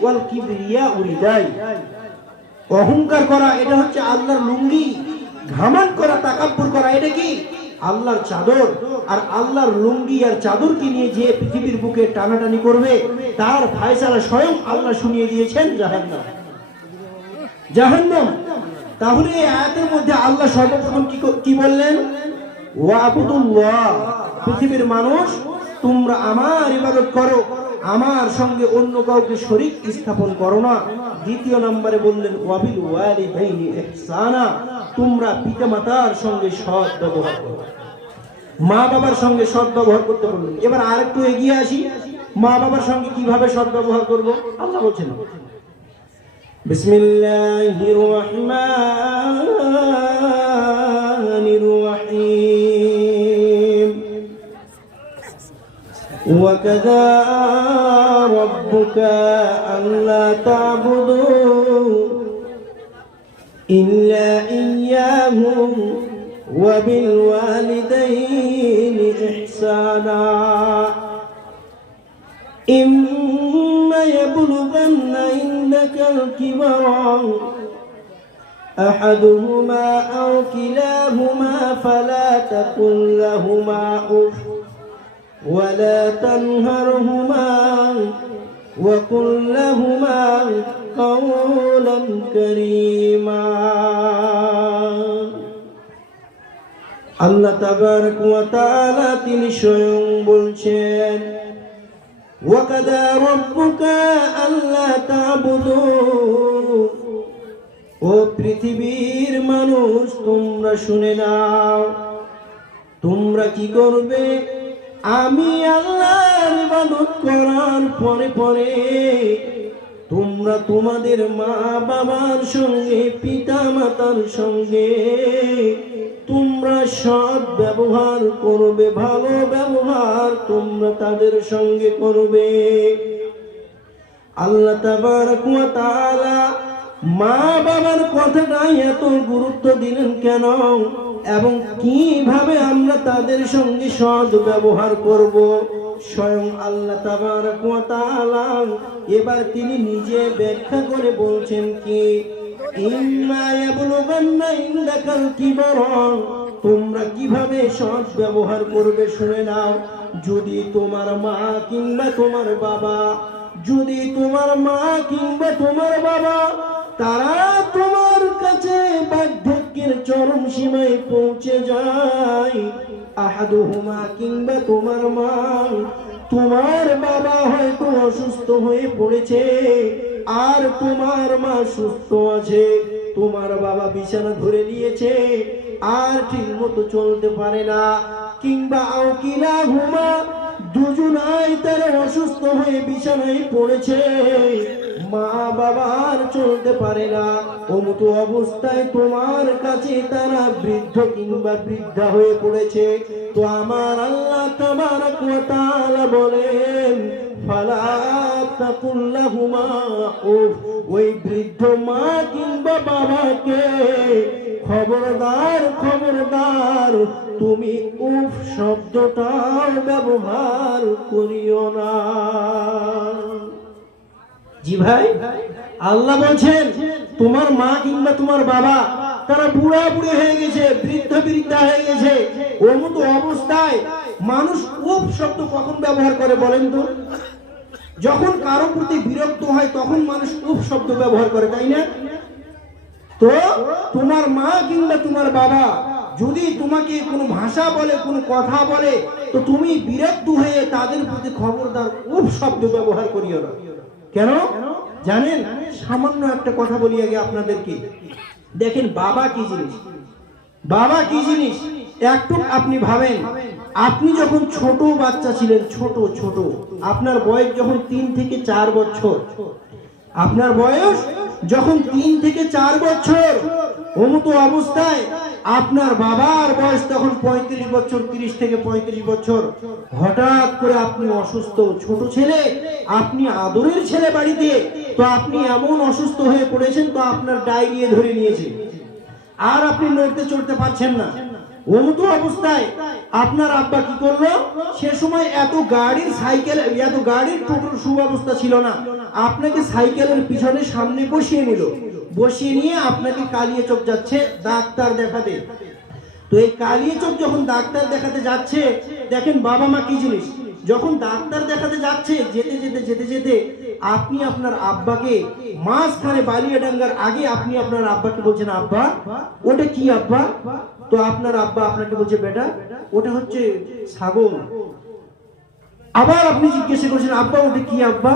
ওয়াল কিবরিয়া উরিদাই। অহংকার করা এটা হচ্ছে আল্লাহর লুঙ্গি, ঘামান করা, তাকাব্বুর করা এটা কি আল্লাহর চাদর। আর আল্লাহর লুঙ্গি আর চাদরকে নিয়ে যে পৃথিবীর বুকে টানাটানি করবে তার ফায়সালা স্বয়ং আল্লাহ শুনিয়ে দিয়েছেন জাহান্নাম, জাহান্নাম। তাহলে এই আয়াতের মধ্যে আল্লাহ সর্বপ্রথম কি বললেন? ওয়াবুদুল্লাহ, পৃথিবীর মানুষ তোমরা আমার ইবাদত করো, আমার সঙ্গে অন্য কাউকে শরীক স্থাপন করো না। দ্বিতীয় নম্বরে বললেন ওয়াবিল ওয়ালিদাইনি ইহসানা, তোমরা পিতামাতার সঙ্গে সৎ ব্যবহার করো, মা বাবার সঙ্গে সৎ ব্যবহার করতে বললেন। এবার আরেকটু এগিয়ে আসি, মা বাবার সঙ্গে কিভাবে সৎ ব্যবহার করব আল্লাহ বলছেন বিসমিল্লাহির রহমানির রহিম। وَكَذَا رَبُّكَ أَلَّا تَعْبُدُوا إِلَّا إِيَّاهُ وَبِالْوَالِدَيْنِ إِحْسَانًا إِمَّا يَبْلُغَنَّ عِندَكَ الْكِبَرَ أَحَدُهُمَا أَوْ كِلَاهُمَا فَلَا تَقُل لَّهُمَا أُفٍّ ولا تنهرهما وقل لهما قولا كريما। আল্লাহ তাবারক ওয়া তাআলা তিনি স্বয়ং বলছেন ওয়াকাদা রাব্বুকা আল্লা তা'বুদু, ও পৃথিবীর মানুষ তোমরা শুনে নাও, তোমরা কি করবে? আমি আল্লাহর ইবাদত করার পরে পরে তোমরা তোমাদের মা বাবার সঙ্গে পিতা মাতার সঙ্গে তোমরা সৎ ব্যবহার করবে, ভালো ব্যবহার তোমরা তাদের সঙ্গে করবে। আল্লাহ তাবারক ওয়া তাআলা মা বাবার কথাটাই এত গুরুত্ব দিলেন কেন এবং কিভাবে আমরা তাদের সঙ্গে সৎ ব্যবহার করব? স্বয়ং আল্লাহ তাবারক ওয়া তাআলা এবার তিনি নিজে ব্যাখ্যা করে বলছেন কি ইম্মা ইয়াবলুগান্না ইনদাকাল কিবার, তোমরা কিভাবে সৎ ব্যবহার করবে শুনে নাও। যদি তোমার মা কিংবা তোমার বাবা, যদি তোমার মা কিংবা তোমার বাবা তারা তোমার কাছে বার্ধক্যের চরম সীমায় পৌঁছে যায়, আহাদুহুমা কিংবা তোমার মা, তোমার বাবা হয়তো অসুস্থ হয়ে পড়েছে আর তোমার মা সুস্থ আছে, তোমার বাবা বিছানা ধরে নিয়েছে আর ঠিক মতো চলতে পারে না, কিংবা আউকিলাহুমা দুজনাই তারা অসুস্থ হয়ে বিছানায় পড়েছে, মা বাবার চলতে পারে না, অমতো অবস্থায় তোমার কাছে তারা বৃদ্ধ কিংবা বৃদ্ধা হয়ে পড়েছে, তো আমার আল্লাহ তাবারক ওয়া তাআলা বলেন ফালা তাকুল লাহুমা উফ, ওই বৃদ্ধ মা কিংবা বাবাকে খবরদার খবরদার তুমি উফ শব্দটা ব্যবহার করিও না। জি ভাই, আল্লাহ বলছেন তোমার মা কিংবা তোমার বাবা তারা বুড়া বুড়ি হয়ে গেছে, বৃদ্ধ বৃদ্ধা হয়ে গেছে, ওর মতো অবস্থায় মানুষ উফ শব্দ কখন ব্যবহার করে বলেন তো? যখন কারো প্রতি বিরক্ত হয় তখন মানুষ উফ শব্দ ব্যবহার করে, তাই না? তো তোমার মা কিংবা তোমার বাবা যদি তোমাকে কোনো ভাষা বলে, কোনো কথা বলে, তো তুমি বিরক্ত হয়ে তাদের প্রতি খবরদার উফ শব্দ ব্যবহার করিও না। কেন জানেন? সামান্য একটা কথা বলি আগে আপনাদেরকে। দেখেন বাবা কি জিনিস, বাবা কি জিনিস একটু আপনি ভাবেন। আপনি যখন ছোট বাচ্চা ছিলেন, ছোট ছোট, আপনার বয়স যখন 3 থেকে 4 বছর, আপনার বয়স যখন 3 থেকে 4 বছর, অমতো অবস্থায় আপনার বাবার বয়স তখন 35 বছর, 30 থেকে 35 বছর। হঠাৎ করে আপনি অসুস্থ, ছোট ছেলে, আপনি আদরের ছেলে বাড়িতে, তো আপনি এমন অসুস্থ হয়ে পড়েছেন, তো আপনার ডায়রিয়া ধরে নিয়েছে আর আপনি নড়তে চড়তে পারছেন না। অমতো অবস্থায় আপনার আব্বা কি করলো, সে সময় এত গাড়ির সাইকেল, এত গাড়ির টোটোর সুব্যবস্থা ছিল না, আপনাকে সাইকেলের পিছনে সামনে বসিয়ে নিল, বসিয়ে নিয়ে আপনাকে কালিয়াচক যাচ্ছে ডাক্তার দেখাতে। তো এই কালিয়াচক যখন ডাক্তার দেখাতে যাচ্ছে, দেখেন বাবা মা কি জিনিস, যখন ডাক্তার দেখাতে যাচ্ছে যেতে যেতে যেতে যেতে আপনি আপনার আব্বাকে মাঝখানে বালিয়াডাঙ্গার আগে আপনি আপনার আব্বাকে বলছেন, আব্বা ওটা কি আব্বা? তো আপনার আব্বা আপনাকে বলছে, বেটা ওটা হচ্ছে ছাগল। আবার আপনি জিজ্ঞাসা করছেন, আব্বা ওটা কি আব্বা?